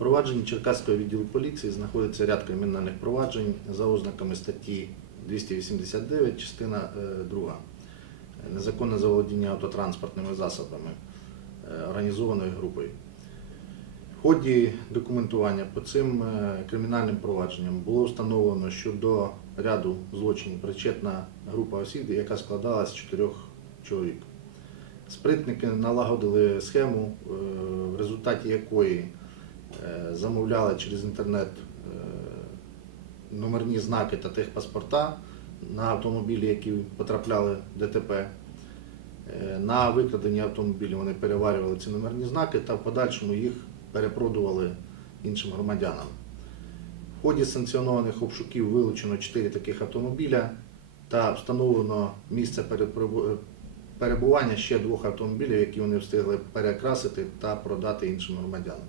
провадженні Черкаського відділу поліції знаходиться ряд кримінальних проваджень за ознаками статті 289, частина 2. Незаконне заволодіння автотранспортними засобами е, організованою групою. В ході документування по цим е, кримінальним провадженням було встановлено, що до ряду злочинів причетна група осіб, яка складалась з чотирьох чоловік. Спритники налагодили схему, е, в результаті якої е, замовляли через інтернет е, номерні знаки та техпаспорта на автомобілі, які потрапляли в ДТП. Е, На викрадені автомобілі вони переварювали ці номерні знаки та в подальшому їх перепродували іншим громадянам. В ході санкціонованих обшуків вилучено 4 таких автомобіля та встановлено місце перебування ще двох автомобілів, які вони встигли перекрасити та продати іншим громадянам.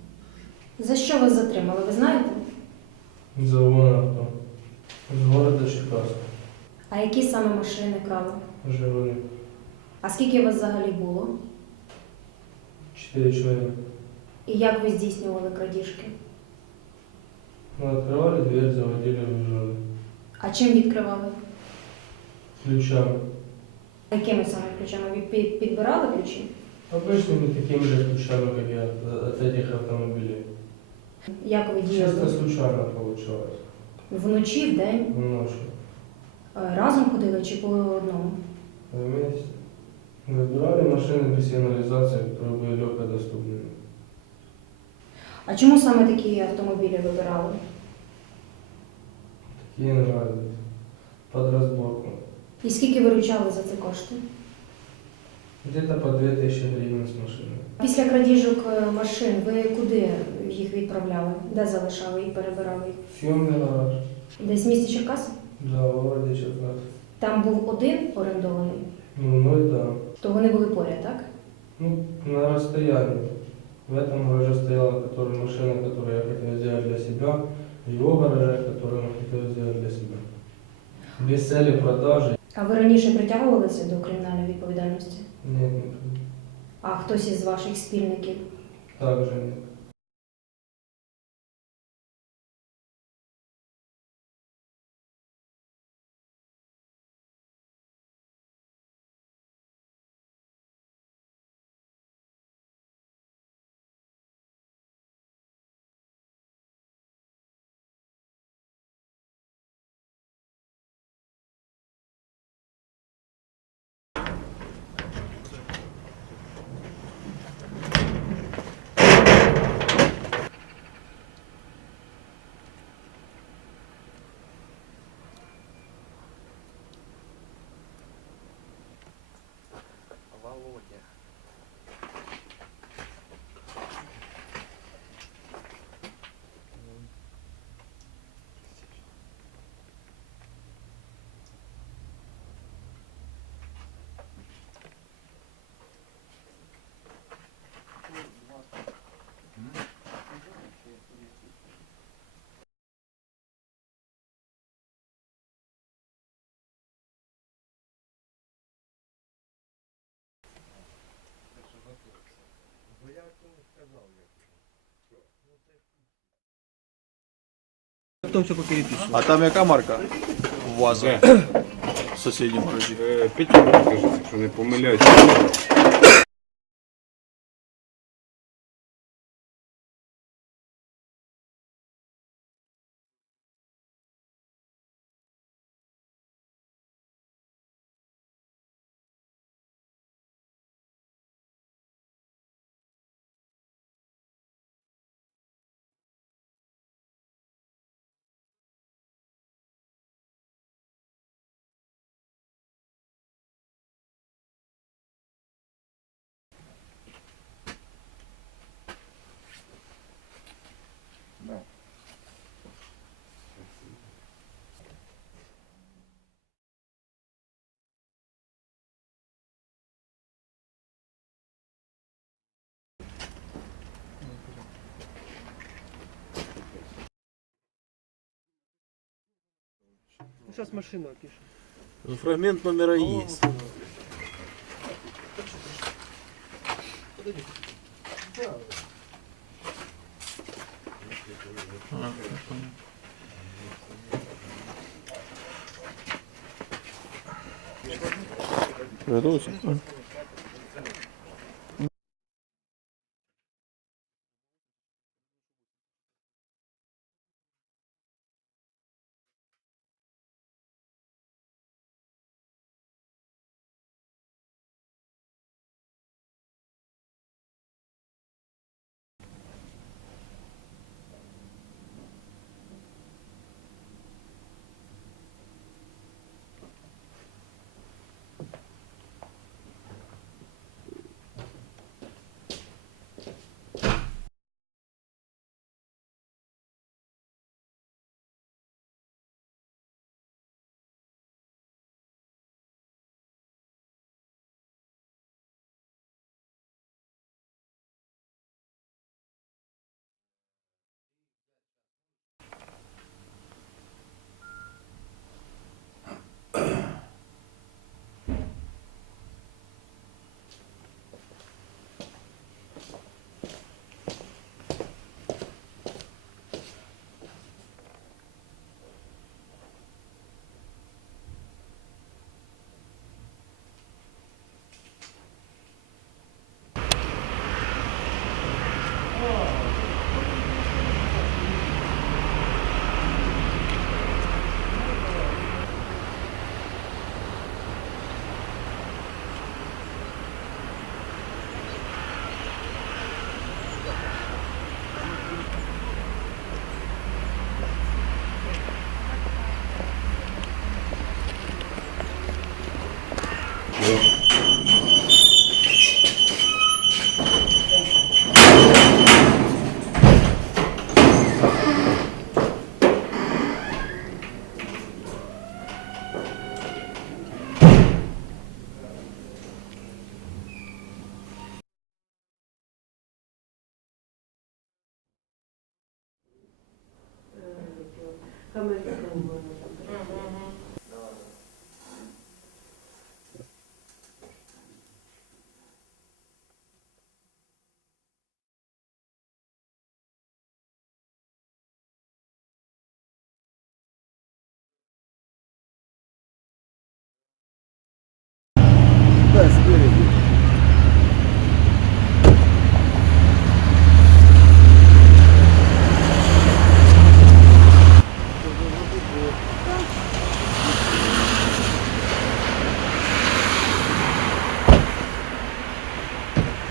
За що вас затримали, ви знаєте? За авто. З города Черкас. А які саме машини крали? Жигули. А скільки вас взагалі було? Четыре человека. І як ви здійснювали крадіжки? Мы открывали дверь, заводили, выезжали. А чим відкривали? Ключами. Якими саме ключами? Ви пі- підбирали ключі? Обычными такими же ключами, как и от, от этих автомобилей. Як ви Чисто діяли? случайно получалось. Вночі, вдень? Ночью. Е, Разом ходили чи по одному? Вместе. Выбирали машины без сигнализации, которые были легко доступны. А чому саме такі автомобілі вибирали? Такие нравились. Под разборку. І скільки виручали за це кошти? Где-то по 2000 гривен с машины. Після крадіжок е, машин ви куди їх відправляли? Де залишали і перебирали їх? Съемный гараж. Десь в місті Черкас? Да, в городе Черкас. Там був один орендований, Ну, мной, да. то вони були поряд, так? Ну, на расстоянии. В этом гараже стояла которая, машина, которую я хотел сделать для себя, в его гараже, которую он хотел сделать для себя. Без цели продажи. А ви раніше притягувалися до кримінальної відповідальності? Нет. А хтось із ваших спільників? Также нет. Потом все попереписываю. А там яка марка? Ваза. В сусідньому гаражі. Е, П'ятерка, кажеться, якщо не помиляюсь. Ну, Сейчас машину опишем. Ну, фрагмент номера О, есть. Подойди. Да.